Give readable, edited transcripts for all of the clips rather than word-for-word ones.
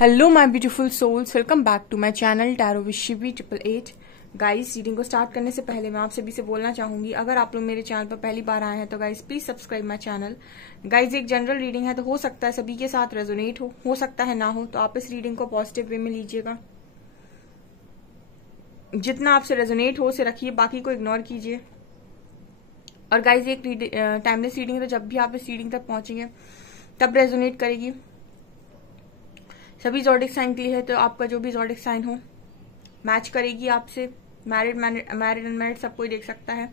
Hello my beautiful souls, welcome back to my channel tarot with Shivi 888। Guys, reading को start करने से पहले मैं आप सभी से बोलना चाहूंगी, अगर आप लोग मेरे चैनल पर पहली बार आए हैं तो guys please subscribe my channel. Guys, एक जनरल रीडिंग है तो हो सकता है सभी के साथ रेजोनेट हो सकता है ना हो, तो आप इस रीडिंग को पॉजिटिव वे में लीजिएगा। जितना आपसे रेजोनेट हो उसे रखिए, बाकी को इग्नोर कीजिए। और गाइज, एक टाइमलेस रीडिंग है तो जब भी आप इस रीडिंग तक पहुंचेंगे तब रेजोनेट करेगी। सभी ज़ोडिक साइन के लिए है, तो आपका जो भी ज़ोडिक साइन हो मैच करेगी आपसे। मैरिड अनमैरिड सब कोई देख सकता है।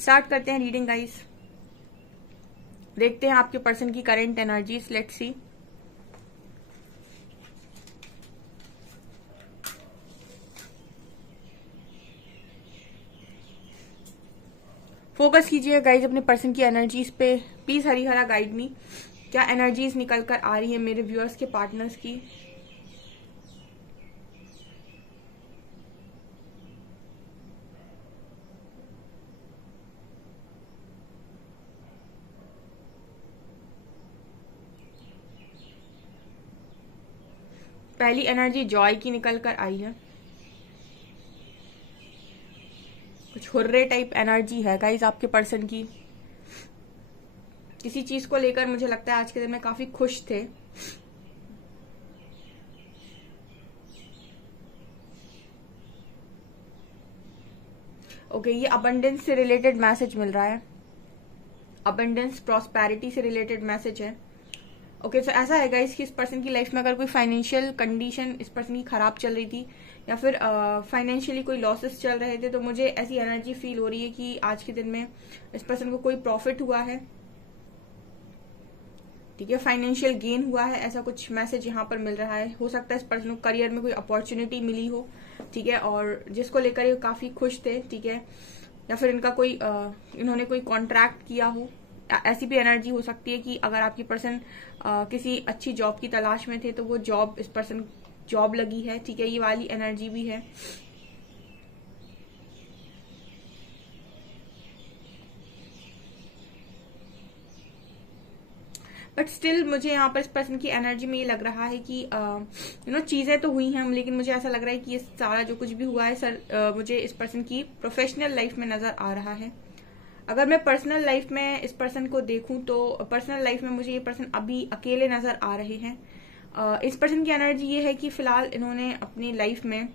स्टार्ट करते हैं रीडिंग गाइस। देखते हैं आपके पर्सन की current energies. Let's see. Focus कीजिए गाइज अपने पर्सन की एनर्जीज पे। Please Harihara guide me. क्या एनर्जीज निकल कर आ रही है मेरे व्यूअर्स के पार्टनर्स की। पहली एनर्जी जॉय की निकल कर आई है। कुछ हुर्रे टाइप एनर्जी है गाइज आपके पर्सन की। किसी चीज को लेकर मुझे लगता है आज के दिन में काफी खुश थे। ओके, ये अबंडेंस से रिलेटेड मैसेज मिल रहा है। अबंडेंस प्रॉस्पेरिटी से रिलेटेड मैसेज है। ओके, तो ऐसा है गाइस कि इस पर्सन की लाइफ में अगर कोई फाइनेंशियल कंडीशन इस पर्सन की खराब चल रही थी या फिर फाइनेंशियली कोई लॉसेस चल रहे थे, तो मुझे ऐसी एनर्जी फील हो रही है कि आज के दिन में इस पर्सन को कोई प्रॉफिट हुआ है। ठीक है, फाइनेंशियल गेन हुआ है, ऐसा कुछ मैसेज यहाँ पर मिल रहा है। हो सकता है इस पर्सन को करियर में कोई अपॉर्चुनिटी मिली हो। ठीक है, और जिसको लेकर ये काफी खुश थे। ठीक है, या फिर इनका कोई इन्होंने कोई कॉन्ट्रैक्ट किया हो। ऐसी भी एनर्जी हो सकती है कि अगर आपकी पर्सन किसी अच्छी जॉब की तलाश में थे तो वो जॉब इस पर्सन जॉब लगी है। ठीक है, ये वाली एनर्जी भी है। बट स्टिल मुझे यहाँ पर इस पर्सन की एनर्जी में ये लग रहा है कि चीजें तो हुई हैं, लेकिन मुझे ऐसा लग रहा है कि ये सारा जो कुछ भी हुआ है सर मुझे इस पर्सन की प्रोफेशनल लाइफ में नजर आ रहा है। अगर मैं पर्सनल लाइफ में इस पर्सन को देखूं तो पर्सनल लाइफ में मुझे ये पर्सन अभी अकेले नजर आ रहे हैं। इस पर्सन की एनर्जी ये है कि फिलहाल इन्होंने अपनी लाइफ में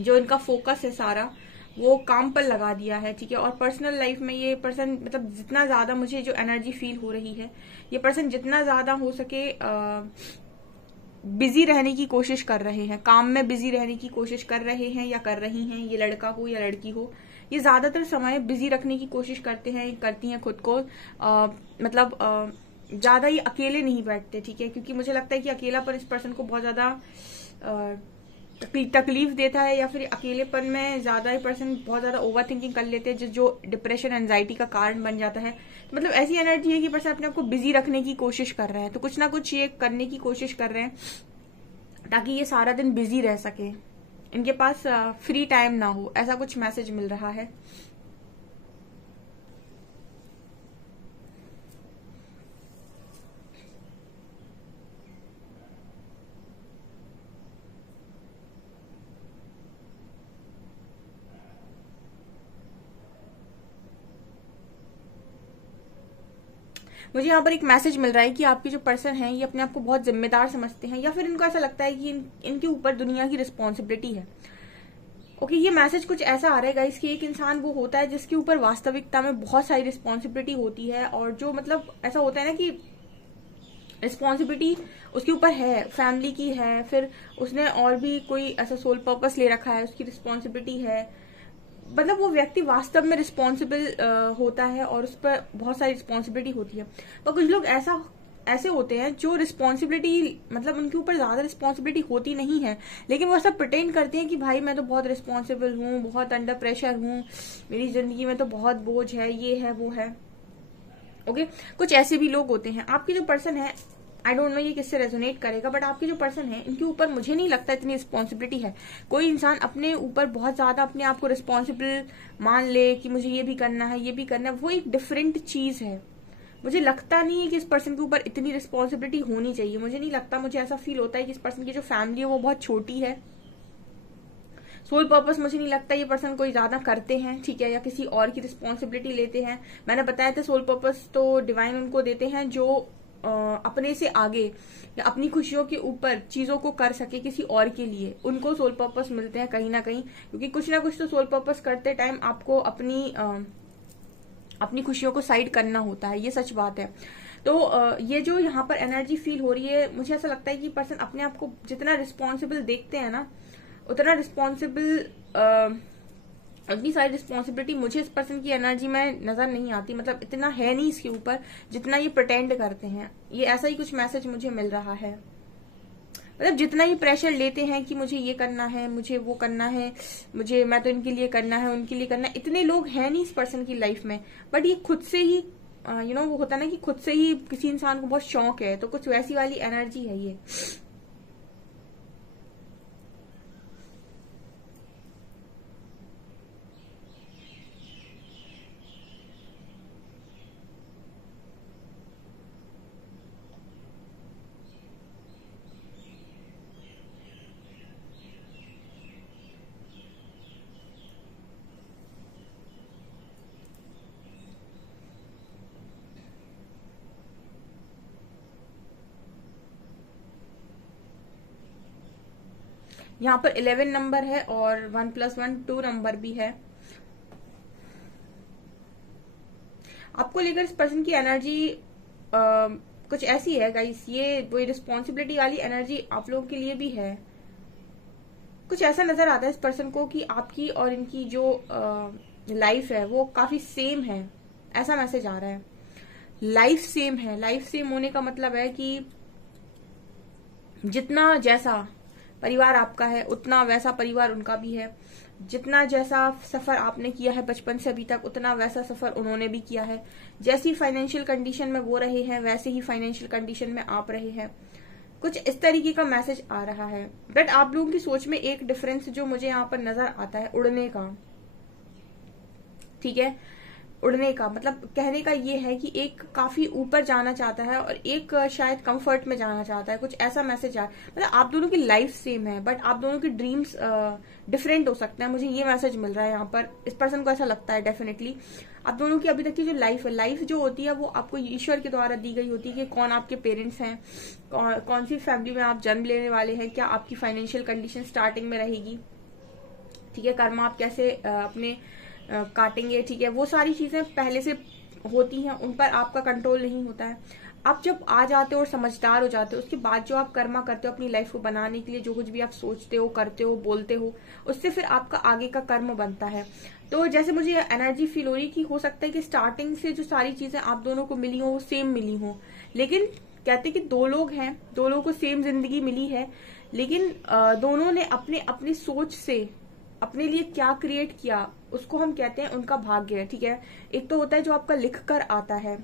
जो इनका फोकस है सारा वो काम पर लगा दिया है। ठीक है, और पर्सनल लाइफ में ये पर्सन मतलब जितना ज्यादा मुझे जो एनर्जी फील हो रही है, ये पर्सन जितना ज्यादा हो सके बिजी रहने की कोशिश कर रहे हैं, काम में बिजी रहने की कोशिश कर रहे हैं या कर रही हैं। ये लड़का हो या लड़की हो, ये ज्यादातर समय बिजी रखने की कोशिश करते हैं, करती हैं खुद को। ज्यादा ये अकेले नहीं बैठते। ठीक है, क्योंकि मुझे लगता है कि अकेलापन इस पर्सन को बहुत ज्यादा तकलीफ देता है, या फिर अकेलेपन में ज्यादा ही पर्सन बहुत ज्यादा ओवर थिंकिंग कर लेते हैं, जो डिप्रेशन एंजाइटी का कारण बन जाता है। तो मतलब ऐसी एनर्जी है कि पर्सन अपने आप को बिजी रखने की कोशिश कर रहे हैं, तो कुछ ना कुछ ये करने की कोशिश कर रहे हैं ताकि ये सारा दिन बिजी रह सके, इनके पास फ्री टाइम ना हो। ऐसा कुछ मैसेज मिल रहा है। मुझे यहाँ पर एक मैसेज मिल रहा है कि आपके जो पर्सन हैं ये अपने आप को बहुत जिम्मेदार समझते हैं, या फिर इनको ऐसा लगता है कि इनके ऊपर दुनिया की रिस्पॉन्सिबिलिटी है। ओके, ये मैसेज कुछ ऐसा आ रहा है गाइस कि एक इंसान वो होता है जिसके ऊपर वास्तविकता में बहुत सारी रिस्पॉन्सिबिलिटी होती है, और जो मतलब ऐसा होता है ना कि रिस्पॉन्सिबिलिटी उसके ऊपर है, फैमिली की है, फिर उसने और भी कोई ऐसा सोल पर्पस ले रखा है, उसकी रिस्पॉन्सिबिलिटी है। मतलब वो व्यक्ति वास्तव में रिस्पॉन्सिबल होता है और उस पर बहुत सारी रिस्पॉन्सिबिलिटी होती है। पर कुछ लोग ऐसे होते हैं जो रिस्पॉन्सिबिलिटी मतलब उनके ऊपर ज्यादा रिस्पॉन्सिबिलिटी होती नहीं है, लेकिन वो ऐसा प्रिटेंड करते हैं कि भाई मैं तो बहुत रिस्पॉन्सिबल हूँ, बहुत अंडर प्रेशर हूँ, मेरी जिंदगी में तो बहुत बोझ है, ये है वो है। ओके, कुछ ऐसे भी लोग होते हैं। आपके जो पर्सन है, आई डोंट नो ये किससे रेजोनेट करेगा, बट आपके जो पर्सन है इनके ऊपर मुझे नहीं लगता इतनी रिस्पॉन्सिबिलिटी है। कोई इंसान अपने ऊपर बहुत ज्यादा अपने आप को रिस्पॉन्सिबल मान ले कि मुझे ये भी करना है, ये भी करना है, वो एक डिफरेंट चीज है। मुझे लगता नहीं है कि इस पर्सन के ऊपर इतनी रिस्पॉन्सिबिलिटी होनी चाहिए, मुझे नहीं लगता। मुझे ऐसा फील होता है कि इस पर्सन की जो फैमिली है वो बहुत छोटी है। सोल पर्पस मुझे नहीं लगता ये पर्सन कोई ज्यादा करते हैं, ठीक है, या किसी और की रिस्पॉन्सिबिलिटी लेते हैं। मैंने बताया था सोल पर्पस तो डिवाइन उनको देते हैं जो अपने से आगे या अपनी खुशियों के ऊपर चीजों को कर सके किसी और के लिए, उनको सोल पर्पस मिलते हैं कहीं ना कहीं। क्योंकि कुछ ना कुछ तो सोल पर्पस करते टाइम आपको अपनी खुशियों को साइड करना होता है, ये सच बात है। तो ये जो यहाँ पर एनर्जी फील हो रही है, मुझे ऐसा लगता है कि पर्सन अपने आप को जितना रिस्पॉन्सिबल देखते हैं ना, उतना रिस्पॉन्सिबल इतनी सारी रिस्पॉन्सिबिलिटी मुझे इस पर्सन की एनर्जी में नजर नहीं आती। मतलब इतना है नहीं इसके ऊपर जितना ये प्रिटेंड करते हैं। ये ऐसा ही कुछ मैसेज मुझे मिल रहा है। मतलब जितना ये प्रेशर लेते हैं कि मुझे ये करना है, मुझे वो करना है, मैं तो इनके लिए करना है, उनके लिए करना है, इतने लोग हैं नहीं इस पर्सन की लाइफ में। बट ये खुद से ही वो होता है ना कि खुद से ही किसी इंसान को बहुत शौक है, तो कुछ वैसी वाली एनर्जी है ये। यहाँ पर 11 नंबर है और 1+1 2 नंबर भी है। आपको लेकर इस पर्सन की एनर्जी कुछ ऐसी है गाइस, ये वो रिस्पॉन्सिबिलिटी वाली एनर्जी आप लोगों के लिए भी है। कुछ ऐसा नजर आता है इस पर्सन को कि आपकी और इनकी जो लाइफ है वो काफी सेम है, ऐसा मैसेज आ रहा है। लाइफ सेम है। लाइफ सेम होने का मतलब है कि जितना जैसा परिवार आपका है उतना वैसा परिवार उनका भी है। जितना जैसा सफर आपने किया है बचपन से अभी तक, उतना वैसा सफर उन्होंने भी किया है। जैसी फाइनेंशियल कंडीशन में वो रहे हैं वैसे ही फाइनेंशियल कंडीशन में आप रहे हैं। कुछ इस तरीके का मैसेज आ रहा है। बट आप लोगों की सोच में एक डिफरेंस जो मुझे यहाँ पर नजर आता है, उड़ने का, ठीक है, उड़ने का मतलब कहने का ये है कि एक काफी ऊपर जाना चाहता है और एक शायद कंफर्ट में जाना चाहता है। कुछ ऐसा मैसेज आ, मतलब आप दोनों की लाइफ सेम है बट आप दोनों के ड्रीम्स डिफरेंट हो सकते हैं। मुझे ये मैसेज मिल रहा है यहाँ पर। इस पर्सन को ऐसा लगता है डेफिनेटली आप दोनों की अभी तक की जो लाइफ है, लाइफ जो होती है वो आपको ईश्वर के द्वारा दी गई होती है कि कौन आपके पेरेंट्स हैं, कौन सी फैमिली में आप जन्म लेने वाले हैं, क्या आपकी फाइनेंशियल कंडीशन स्टार्टिंग में रहेगी, ठीक है, कर्मा आप कैसे अपने काटेंगे, ठीक है, वो सारी चीजें पहले से होती हैं, उन पर आपका कंट्रोल नहीं होता है। आप जब आ जाते हो और समझदार हो जाते हो, उसके बाद जो आप कर्मा करते हो अपनी लाइफ को बनाने के लिए, जो कुछ भी आप सोचते हो, करते हो, बोलते हो, उससे फिर आपका आगे का कर्म बनता है। तो जैसे मुझे एनर्जी फील हो रही कि हो सकता है कि स्टार्टिंग से जो सारी चीजें आप दोनों को मिली हो वो सेम मिली हो, लेकिन कहते कि दो लोग हैं, दो लोगों को सेम जिंदगी मिली है, लेकिन दोनों ने अपने अपनी सोच से अपने लिए क्या क्रिएट किया उसको हम कहते हैं उनका भाग्य है, ठीक है। एक तो होता है जो आपका लिख कर आता है,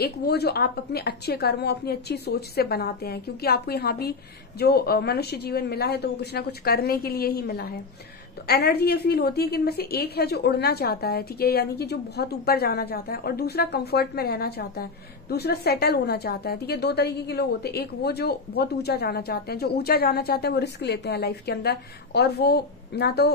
एक वो जो आप अपने अच्छे कर्मों, अपनी अच्छी सोच से बनाते हैं, क्योंकि आपको यहाँ भी जो मनुष्य जीवन मिला है तो वो कुछ ना कुछ करने के लिए ही मिला है। तो एनर्जी ये फील होती है कि इनमें से एक है जो उड़ना चाहता है, ठीक है, यानी कि जो बहुत ऊपर जाना चाहता है, और दूसरा कंफर्ट में रहना चाहता है, दूसरा सेटल होना चाहता है, ठीक है। दो तरीके के लोग होते हैं, एक वो जो बहुत ऊंचा जाना चाहते हैं, जो ऊंचा जाना चाहते हैं वो रिस्क लेते हैं लाइफ के अंदर, और वो ना तो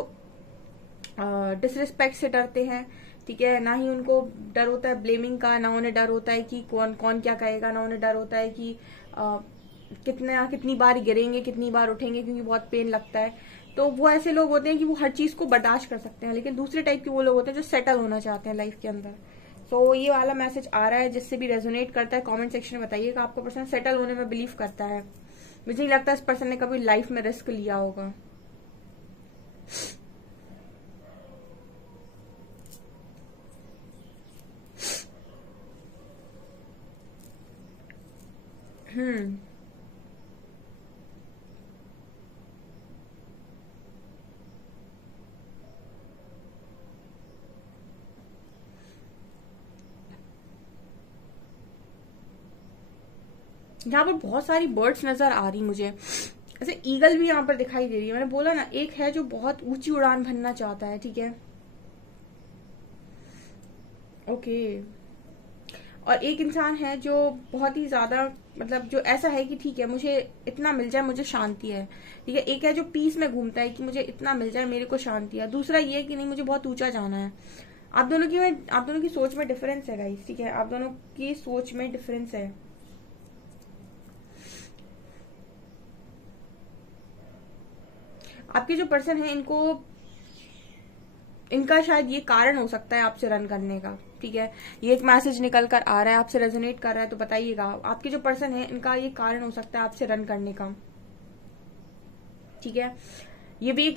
डिसरिस्पेक्ट से डरते हैं, ठीक है, ना ही उनको डर होता है ब्लेमिंग का, ना उन्हें डर होता है कि कौन कौन क्या कहेगा, ना उन्हें डर होता है कि कितनी बार गिरेंगे, कितनी बार उठेंगे, क्योंकि बहुत पेन लगता है। तो वो ऐसे लोग होते हैं कि वो हर चीज को बर्दाश्त कर सकते हैं। लेकिन दूसरे टाइप के वो लोग होते हैं जो सेटल होना चाहते हैं लाइफ के अंदर। तो ये वाला मैसेज आ रहा है, जिससे भी रेजोनेट करता है कमेंट सेक्शन में बताइएगा आपका पर्सन सेटल होने में बिलीव करता है। मुझे नहीं लगता इस पर्सन ने कभी लाइफ में रिस्क लिया होगा। यहाँ पर बहुत सारी बर्ड्स नजर आ रही मुझे, ऐसे ईगल भी यहाँ पर दिखाई दे रही है। मैंने बोला ना, एक है जो बहुत ऊंची उड़ान भरना चाहता है, ठीक है, ओके। और एक इंसान है जो बहुत ही ज्यादा मतलब जो ऐसा है कि ठीक है मुझे इतना मिल जाए मुझे शांति है, ठीक है। एक है जो पीस में घूमता है कि मुझे इतना मिल जाए मेरे को शांति है। दूसरा ये है कि नहीं मुझे बहुत ऊंचा जाना है। आप दोनों की सोच में डिफरेंस है गाइस, ठीक है। आप दोनों की सोच में डिफरेंस है। आपके जो पर्सन है इनका शायद ये कारण हो सकता है आपसे रन करने का, ठीक है। ये एक मैसेज निकल कर आ रहा है, आपसे रेजोनेट कर रहा है तो बताइएगा। आपके जो पर्सन है इनका ये कारण हो सकता है आपसे रन करने का, ठीक है। ये भी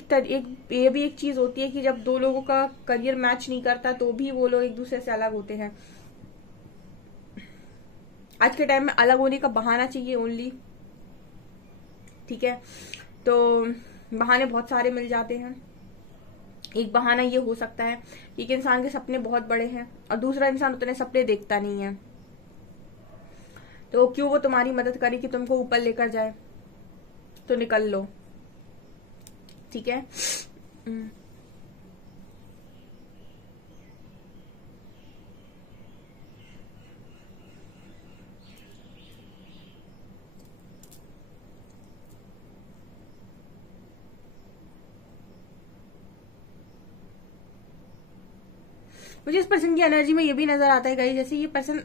एक चीज होती है कि जब दो लोगों का करियर मैच नहीं करता तो भी वो लोग एक दूसरे से अलग होते हैं। आज के टाइम में अलग होने का बहाना चाहिए ओनली, ठीक है। तो बहाने बहुत सारे मिल जाते हैं। एक बहाना ये हो सकता है कि एक इंसान के सपने बहुत बड़े हैं और दूसरा इंसान उतने सपने देखता नहीं है, तो क्यों वो तुम्हारी मदद करे कि तुमको ऊपर लेकर जाए, तो निकल लो, ठीक है। मुझे इस पर्सन की एनर्जी में ये भी नजर आता है गाइस, जैसे ये पर्सन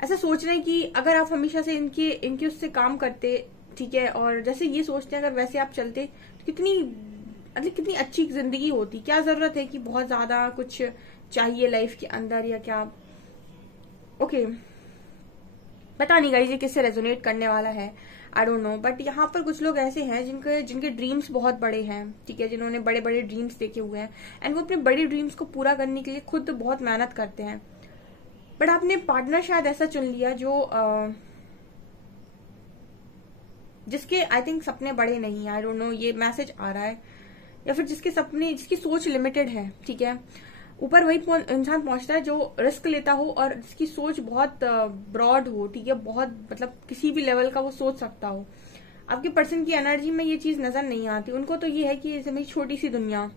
ऐसा सोच रहे हैं कि अगर आप हमेशा से इनके उससे काम करते, ठीक है, और जैसे ये सोचते हैं अगर वैसे आप चलते तो कितनी अच्छी जिंदगी होती। क्या जरूरत है कि बहुत ज्यादा कुछ चाहिए लाइफ के अंदर या क्या। ओके, पता नहीं गाइस ये किससे रेजोनेट करने वाला है, आई डोंट नो। बट यहाँ पर कुछ लोग ऐसे हैं जिनके ड्रीम्स बहुत बड़े हैं, ठीक है, जिन्होंने बड़े बड़े ड्रीम्स देखे हुए हैं एंड वो अपने बड़े ड्रीम्स को पूरा करने के लिए खुद बहुत मेहनत करते हैं। बट आपने पार्टनर शायद ऐसा चुन लिया जो जिसके आई थिंक सपने बड़े नहीं है, आई डोंट नो, ये मैसेज आ रहा है। या फिर जिसकी सोच लिमिटेड है, ठीक है। ऊपर वही इंसान पहुंचता है जो रिस्क लेता हो और जिसकी सोच बहुत ब्रॉड हो, ठीक है, बहुत मतलब किसी भी लेवल का वो सोच सकता हो। आपके पर्सन की एनर्जी में ये चीज नजर नहीं आती। उनको तो ये है कि जैसे मेरी छोटी सी दुनिया,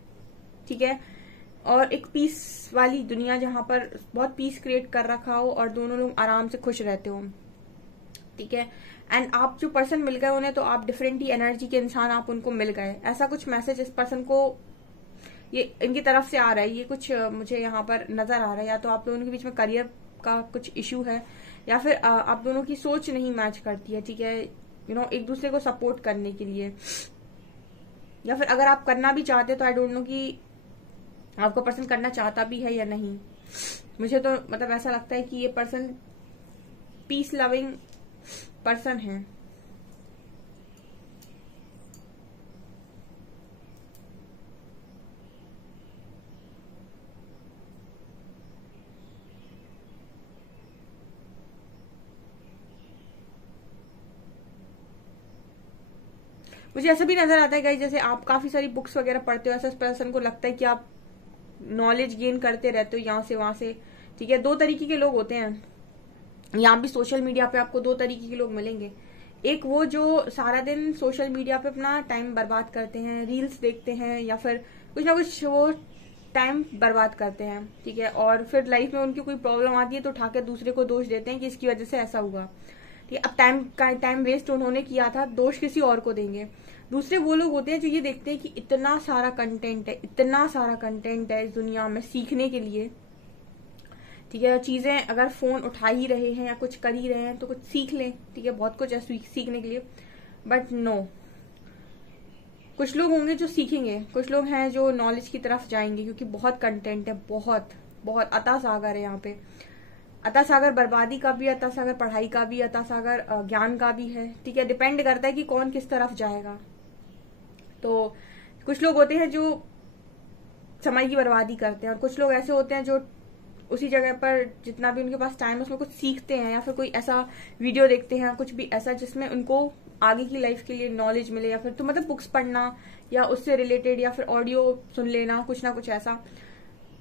ठीक है, और एक पीस वाली दुनिया जहां पर बहुत पीस क्रिएट कर रखा हो और दोनों लोग आराम से खुश रहते हो, ठीक है। एंड आप जो पर्सन मिल गए उन्हें तो आप डिफरेंट ही एनर्जी के इंसान आप उनको मिल गए, ऐसा कुछ मैसेज इस पर्सन को ये इनकी तरफ से आ रहा है। ये कुछ मुझे यहाँ पर नजर आ रहा है, या तो आप दोनों के बीच में करियर का कुछ इश्यू है या फिर आप दोनों की सोच नहीं मैच करती है, ठीक है, एक दूसरे को सपोर्ट करने के लिए। या फिर अगर आप करना भी चाहते तो आई डोंट नो कि आपको पर्सन करना चाहता भी है या नहीं। मुझे तो मतलब ऐसा लगता है कि ये पर्सन पीस लविंग पर्सन है। मुझे ऐसा भी नजर आता है गाइस जैसे आप काफी सारी बुक्स वगैरह पढ़ते हो, ऐसा पर्सन को लगता है कि आप नॉलेज गेन करते रहते हो यहाँ से वहां से, ठीक है। दो तरीके के लोग होते हैं यहाँ भी सोशल मीडिया पे, आपको दो तरीके के लोग मिलेंगे। एक वो जो सारा दिन सोशल मीडिया पे अपना टाइम बर्बाद करते हैं, रील्स देखते हैं या फिर कुछ ना कुछ वो टाइम बर्बाद करते हैं, ठीक है, और फिर लाइफ में उनकी कोई प्रॉब्लम आती है तो उठा के दूसरे को दोष देते हैं कि इसकी वजह से ऐसा हुआ, ठीक है। अब टाइम वेस्ट उन्होंने किया था, दोष किसी और को देंगे। दूसरे वो लोग होते हैं जो ये देखते हैं कि इतना सारा कंटेंट है इस दुनिया में सीखने के लिए, ठीक है। चीजें अगर फोन उठा ही रहे हैं या कुछ कर ही रहे हैं तो कुछ सीख लें, ठीक है, बहुत कुछ है सीखने के लिए। बट नो, कुछ लोग होंगे जो सीखेंगे, कुछ लोग हैं जो नॉलेज की तरफ जाएंगे क्योंकि बहुत कंटेंट है, बहुत बहुत अता सागर है यहाँ पे। अता सागर बर्बादी का भी, अता सागर पढ़ाई का भी, अता सागर ज्ञान का भी है, ठीक है। डिपेंड करता है कि कौन किस तरफ जाएगा। तो कुछ लोग होते हैं जो समय की बर्बादी करते हैं और कुछ लोग ऐसे होते हैं जो उसी जगह पर जितना भी उनके पास टाइम है उसमें कुछ सीखते हैं या फिर कोई ऐसा वीडियो देखते हैं, कुछ भी ऐसा जिसमें उनको आगे की लाइफ के लिए नॉलेज मिले, या फिर तो मतलब बुक्स पढ़ना या उससे रिलेटेड या फिर ऑडियो सुन लेना, कुछ ना कुछ ऐसा।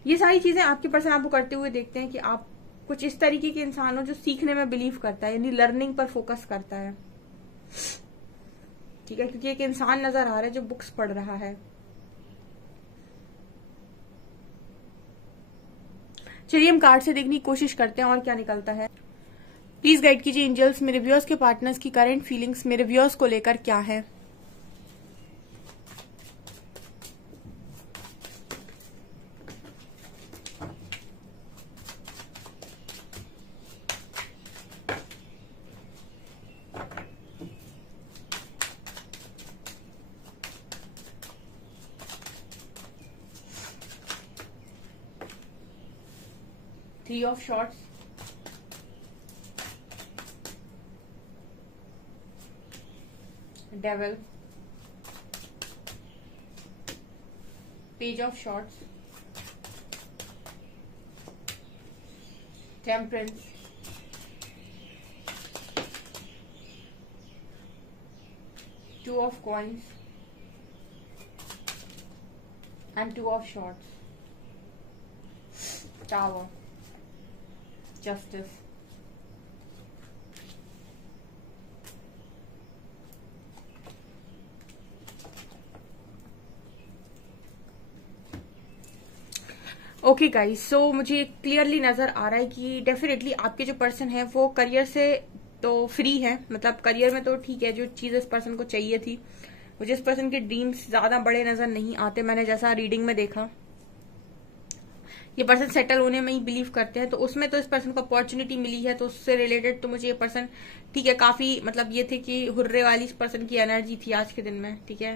ये सारी चीजें आपके पर्सन आपको करते हुए देखते हैं कि आप कुछ इस तरीके के इंसान हो जो सीखने में बिलीव करता है, यानी लर्निंग पर फोकस करता है, ठीक है। क्योंकि एक इंसान नजर आ रहा है जो बुक्स पढ़ रहा है। चलिए हम कार्ड से देखने की कोशिश करते हैं और क्या निकलता है। प्लीज गाइड कीजिए एंजल्स, मेरे व्यूअर्स के पार्टनर्स की करंट फीलिंग्स मेरे व्यूअर्स को लेकर क्या है। Three of Swords, Devil, Page of Swords, Temperance, Two of Coins, and Two of Swords, Tower, Justice. Okay guys, so मुझे क्लियरली नजर आ रहा है कि डेफिनेटली आपके जो पर्सन है वो करियर से तो फ्री है, मतलब करियर में तो ठीक है, जो चीज इस पर्सन को चाहिए थी, मुझे इस पर्सन के ड्रीम्स ज्यादा बड़े नजर नहीं आते। मैंने जैसा रीडिंग में देखा, ये पर्सन सेटल होने में ही बिलीव करते हैं, तो उसमें तो इस पर्सन को अपॉर्चुनिटी मिली है, तो उससे रिलेटेड तो मुझे ये पर्सन ठीक है काफी, मतलब ये थे कि हुर्रे वाली इस पर्सन की एनर्जी थी आज के दिन में, ठीक है,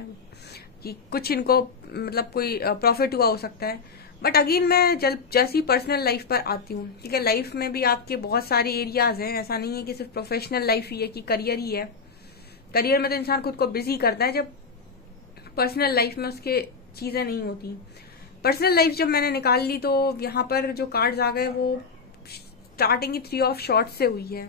कि कुछ इनको मतलब कोई प्रॉफिट हुआ हो सकता है। बट अगेन मैं जैसी पर्सनल लाइफ पर आती हूँ, ठीक है, लाइफ में भी आपके बहुत सारे एरियाज हैं, ऐसा नहीं है कि सिर्फ प्रोफेशनल लाइफ ही है कि करियर ही है। करियर में तो इंसान खुद को बिजी करता है, जब पर्सनल लाइफ में उसके चीजें नहीं होती। पर्सनल लाइफ जब मैंने निकाल ली तो यहाँ पर जो कार्ड्स आ गए वो स्टार्टिंग 3 ऑफ शॉर्ट्स से हुई है।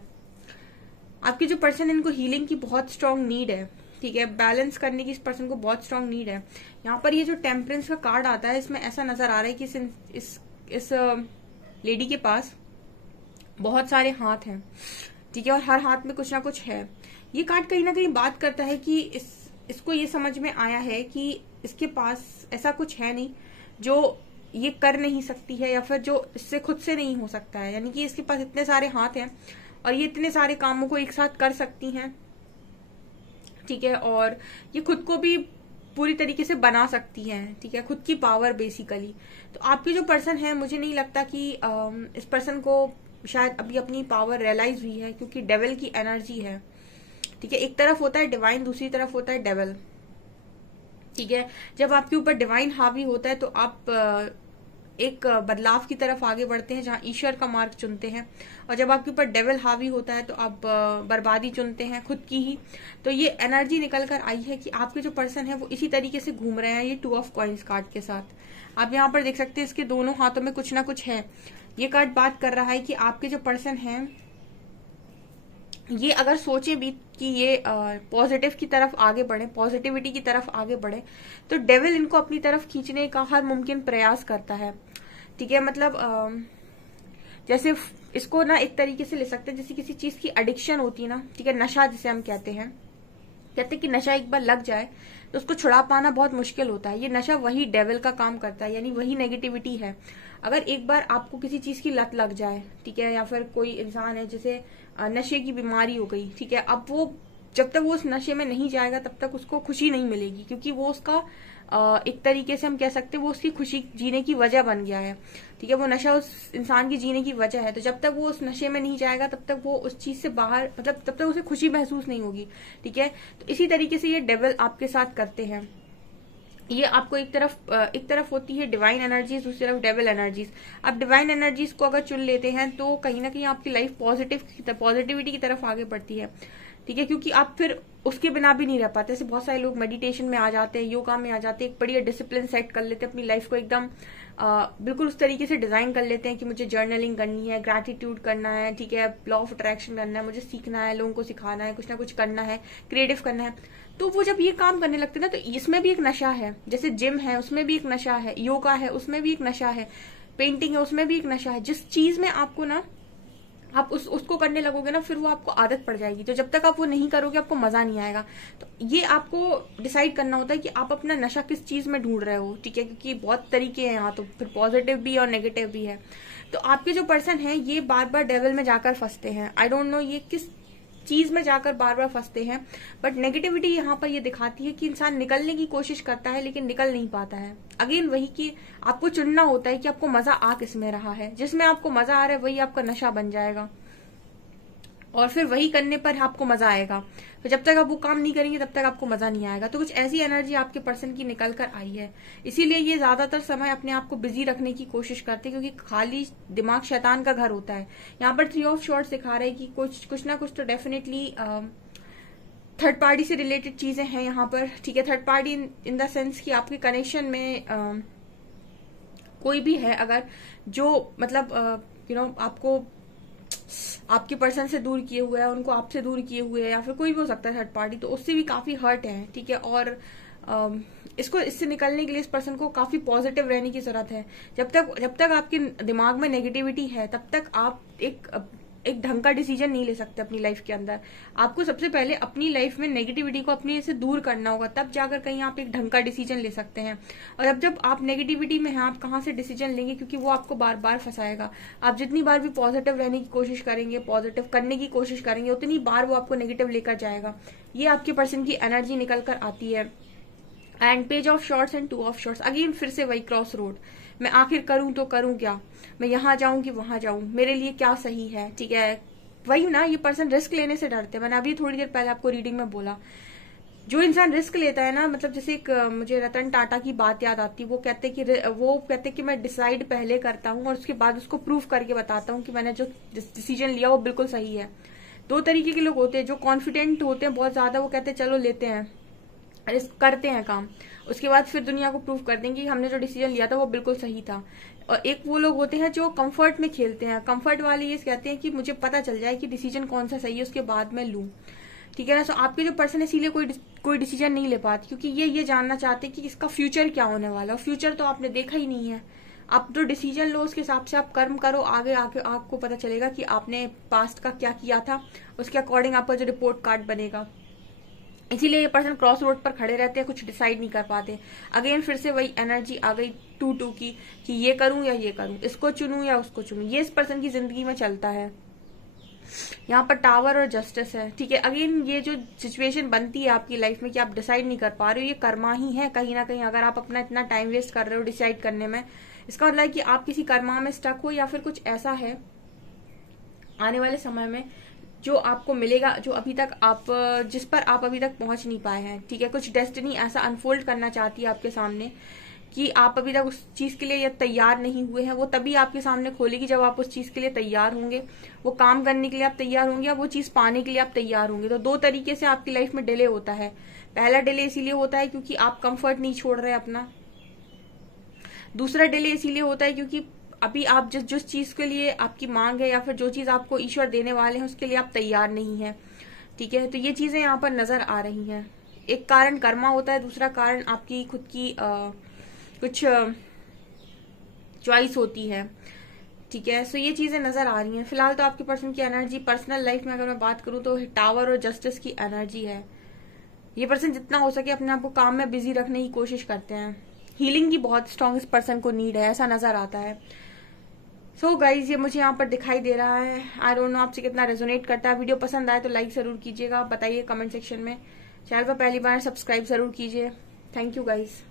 आपके जो पर्सन इनको हीलिंग की बहुत स्ट्रांग नीड है, ठीक है, बैलेंस करने की इस पर्सन को बहुत स्ट्रांग नीड है। यहाँ पर ये जो टेम्परेंस का कार्ड आता है, इसमें ऐसा नजर आ रहा है कि इस लेडी के पास बहुत सारे हाथ हैं, ठीक है, और हर हाथ में कुछ ना कुछ है। ये कार्ड कहीं ना कहीं बात करता है कि इसको ये समझ में आया है कि इसके पास ऐसा कुछ है नहीं जो ये कर नहीं सकती है, या फिर जो इससे खुद से नहीं हो सकता है, यानी कि इसके पास इतने सारे हाथ हैं और ये इतने सारे कामों को एक साथ कर सकती हैं, ठीक है, और ये खुद को भी पूरी तरीके से बना सकती हैं, ठीक है, खुद की पावर बेसिकली। तो आपके जो पर्सन है, मुझे नहीं लगता कि इस पर्सन को शायद अभी अपनी पावर रियलाइज हुई है, क्योंकि डेविल की एनर्जी है, ठीक है, एक तरफ होता है डिवाइन, दूसरी तरफ होता है डेविल, ठीक है। जब आपके ऊपर डिवाइन हावी होता है तो आप एक बदलाव की तरफ आगे बढ़ते हैं, जहां ईश्वर का मार्ग चुनते हैं, और जब आपके ऊपर डेविल हावी होता है तो आप बर्बादी चुनते हैं खुद की ही। तो ये एनर्जी निकल कर आई है कि आपके जो पर्सन है वो इसी तरीके से घूम रहे हैं, ये 2 ऑफ कॉइंस कार्ड के साथ। आप यहाँ पर देख सकते हैं इसके दोनों हाथों में कुछ ना कुछ है। ये कार्ड बात कर रहा है कि आपके जो पर्सन है ये अगर सोचे भी कि ये पॉजिटिव की तरफ आगे बढ़े, पॉजिटिविटी की तरफ आगे बढ़े, तो डेविल इनको अपनी तरफ खींचने का हर मुमकिन प्रयास करता है, ठीक है। मतलब जैसे इसको ना एक तरीके से ले सकते हैं जैसे किसी चीज की एडिक्शन होती है ना, ठीक है, नशा जिसे हम कहते हैं कि नशा एक बार लग जाए तो उसको छुड़ा पाना बहुत मुश्किल होता है। ये नशा वही डेविल का काम करता है, यानी वही नेगेटिविटी है। अगर एक बार आपको किसी चीज की लत लग जाए, ठीक है, या फिर कोई इंसान है जैसे नशे की बीमारी हो गई, ठीक है, अब वो जब तक वो उस नशे में नहीं जाएगा तब तक उसको खुशी नहीं मिलेगी, क्योंकि वो उसका एक तरीके से हम कह सकते हैं वो उसकी खुशी जीने की वजह बन गया है, ठीक है, वो नशा उस इंसान की जीने की वजह है। तो जब तक वो उस नशे में नहीं जाएगा तब तक वो उस चीज से बाहर, मतलब तब तक उसे खुशी महसूस नहीं होगी, ठीक है। तो इसी तरीके से ये डेविल आपके साथ करते हैं। ये आपको एक तरफ होती है डिवाइन एनर्जीज, दूसरी तरफ डेविल एनर्जीज। आप डिवाइन एनर्जीज को अगर चुन लेते हैं तो कहीं ना कहीं आपकी लाइफ पॉजिटिविटी की तरफ आगे बढ़ती है, ठीक है, क्योंकि आप फिर उसके बिना भी नहीं रह पाते। ऐसे बहुत सारे लोग मेडिटेशन में आ जाते हैं, योगा में आ जाते हैं, एक बढ़िया डिसिप्लिन सेट कर लेते हैं, अपनी लाइफ को एकदम बिल्कुल उस तरीके से डिजाइन कर लेते हैं कि मुझे जर्नलिंग करनी है, ग्रैटिट्यूड करना है, ठीक है, लॉ ऑफ अट्रैक्शन करना है, मुझे सीखना है, लोगों को सिखाना है, कुछ ना कुछ करना है, क्रिएटिव करना है। तो वो जब ये काम करने लगते हैं ना, तो इसमें भी एक नशा है। जैसे जिम है उसमें भी एक नशा है, योगा है उसमें भी एक नशा है, पेंटिंग है उसमें भी एक नशा है। जिस चीज में आपको ना आप उसको करने लगोगे ना, फिर वो आपको आदत पड़ जाएगी। तो जब तक आप वो नहीं करोगे आपको मजा नहीं आएगा। तो ये आपको डिसाइड करना होता है कि आप अपना नशा किस चीज में ढूंढ रहे हो, ठीक है, क्योंकि बहुत तरीके हैं यहाँ, तो फिर पॉजिटिव भी और नेगेटिव भी है। तो आपके जो पर्सन है ये बार बार डेविल में जाकर फंसते हैं। आई डोंट नो ये किस चीज में जाकर बार बार फंसते हैं, बट नेगेटिविटी यहाँ पर ये दिखाती है कि इंसान निकलने की कोशिश करता है लेकिन निकल नहीं पाता है। अगेन वही कि आपको चुनना होता है कि आपको मजा आ किस में रहा है। जिसमें आपको मजा आ रहा है वही आपका नशा बन जाएगा और फिर वही करने पर आपको मजा आएगा। तो जब तक आप वो काम नहीं करेंगे तब तक आपको मजा नहीं आएगा। तो कुछ ऐसी एनर्जी आपके पर्सन की निकल कर आई है, इसीलिए ये ज्यादातर समय अपने आप को बिजी रखने की कोशिश करते हैं, क्योंकि खाली दिमाग शैतान का घर होता है। यहाँ पर 3 ऑफ शॉर्ट्स दिखा रहे हैं कि कुछ ना कुछ तो डेफिनेटली थर्ड पार्टी से रिलेटेड चीजें हैं यहाँ पर। ठीक है, third party in the sense कि आपके कनेक्शन में कोई भी है अगर जो मतलब आपको आपके पर्सन से दूर किए हुए है, उनको आपसे दूर किए हुए है, या फिर कोई भी हो सकता है थर्ड पार्टी, तो उससे भी काफी हर्ट है। ठीक है, और इससे निकलने के लिए इस पर्सन को काफी पॉजिटिव रहने की जरूरत है। जब तक आपके दिमाग में नेगेटिविटी है तब तक आप एक ढंग का डिसीजन नहीं ले सकते अपनी लाइफ के अंदर। आपको सबसे पहले अपनी लाइफ में नेगेटिविटी को अपने से दूर करना होगा, तब जाकर कहीं आप एक ढंग का डिसीजन ले सकते हैं। और अब जब आप नेगेटिविटी में हैं, आप कहाँ से डिसीजन लेंगे, क्योंकि वो आपको बार बार फंसाएगा। आप जितनी बार भी पॉजिटिव रहने की कोशिश करेंगे, पॉजिटिव करने की कोशिश करेंगे, उतनी बार वो आपको नेगेटिव लेकर जाएगा। ये आपके पर्सन की एनर्जी निकल कर आती है। And page of shorts and 2 of shorts, again फिर से वही क्रॉस रोड। मैं आखिर करूं तो करूं क्या, मैं यहाँ जाऊं कि वहां जाऊं, मेरे लिए क्या सही है। ठीक है, वही ना, ये पर्सन रिस्क लेने से डरते हैं। मैंने अभी थोड़ी देर पहले आपको रीडिंग में बोला, जो इंसान रिस्क लेता है ना, मतलब जैसे एक मुझे रतन टाटा की बात याद आती है। वो कहते कि मैं डिसाइड पहले करता हूँ और उसके बाद उसको प्रूफ करके बताता हूँ कि मैंने जो डिसीजन लिया वो बिल्कुल सही है। 2 तरीके के लोग होते हैं, जो कॉन्फिडेंट होते हैं बहुत ज्यादा, वो कहते हैं चलो लेते हैं, करते हैं काम, उसके बाद फिर दुनिया को प्रूव कर देंगे कि हमने जो डिसीजन लिया था वो बिल्कुल सही था। और एक वो लोग होते हैं जो कंफर्ट में खेलते हैं। कंफर्ट वाले ये कहते हैं कि मुझे पता चल जाए कि डिसीजन कौन सा सही है, उसके बाद मैं लूं। ठीक है ना, तो आपके जो पर्सन है इसीलिए कोई डिसीजन नहीं ले पाते, क्योंकि ये जानना चाहते हैं कि इसका फ्यूचर क्या होने वाला है। फ्यूचर तो आपने देखा ही नहीं है। आप जो डिसीजन लो उसके हिसाब से आप कर्म करो, आगे आपको पता चलेगा कि आपने पास्ट का क्या किया था, उसके अकॉर्डिंग आपका जो रिपोर्ट कार्ड बनेगा। इसीलिए ये पर्सन क्रॉस रोड पर खड़े रहते हैं, कुछ डिसाइड नहीं कर पाते। अगेन फिर से वही एनर्जी आ गई 2-2 की, कि ये करूं या ये करूं, इसको चुनूं या उसको चुनूं। ये इस पर्सन की जिंदगी में चलता है। यहाँ पर टावर और जस्टिस है। ठीक है, अगेन ये जो सिचुएशन बनती है आपकी लाइफ में कि आप डिसाइड नहीं कर पा रहे हो, ये कर्मा ही है कहीं ना कहीं। अगर आप अपना इतना टाइम वेस्ट कर रहे हो डिसाइड करने में, इसका मतलब है कि आप किसी कर्मा में स्टक हो, या फिर कुछ ऐसा है आने वाले समय में जो आपको मिलेगा, जो अभी तक जिस पर आप अभी तक पहुंच नहीं पाए हैं। ठीक है, कुछ डेस्टिनी ऐसा अनफोल्ड करना चाहती है आपके सामने कि आप अभी तक उस चीज के लिए तैयार नहीं हुए हैं। वो तभी आपके सामने खोलेगी जब आप उस चीज के लिए तैयार होंगे, वो काम करने के लिए आप तैयार होंगे, या वो चीज पाने के लिए आप तैयार होंगे। तो 2 तरीके से आपकी लाइफ में डिले होता है। पहला डिले इसीलिए होता है क्योंकि आप कंफर्ट नहीं छोड़ रहे अपना। दूसरा डिले इसीलिए होता है क्योंकि अभी आप जिस चीज के लिए आपकी मांग है, या फिर जो चीज आपको ईश्वर देने वाले हैं, उसके लिए आप तैयार नहीं है। ठीक है, तो ये चीजें यहाँ पर नजर आ रही हैं। एक कारण कर्मा होता है, दूसरा कारण आपकी खुद की कुछ चॉइस होती है। ठीक है, सो ये चीजें नजर आ रही हैं। फिलहाल तो आपके पर्सन की एनर्जी पर्सनल लाइफ में अगर मैं बात करूं तो टावर और जस्टिस की एनर्जी है। ये पर्सन जितना हो सके अपने आप को काम में बिजी रखने की कोशिश करते हैं। हीलिंग की बहुत स्ट्रॉन्ग इस पर्सन को नीड है, ऐसा नजर आता है। सो गाइज, ये मुझे यहाँ पर दिखाई दे रहा है। आई डोंट नो आपसे कितना रेजोनेट करता है। वीडियो पसंद आए तो लाइक जरूर कीजिएगा, बताइए कमेंट सेक्शन में। चैनल पर पहली बार सब्सक्राइब जरूर कीजिए। Thank you guys.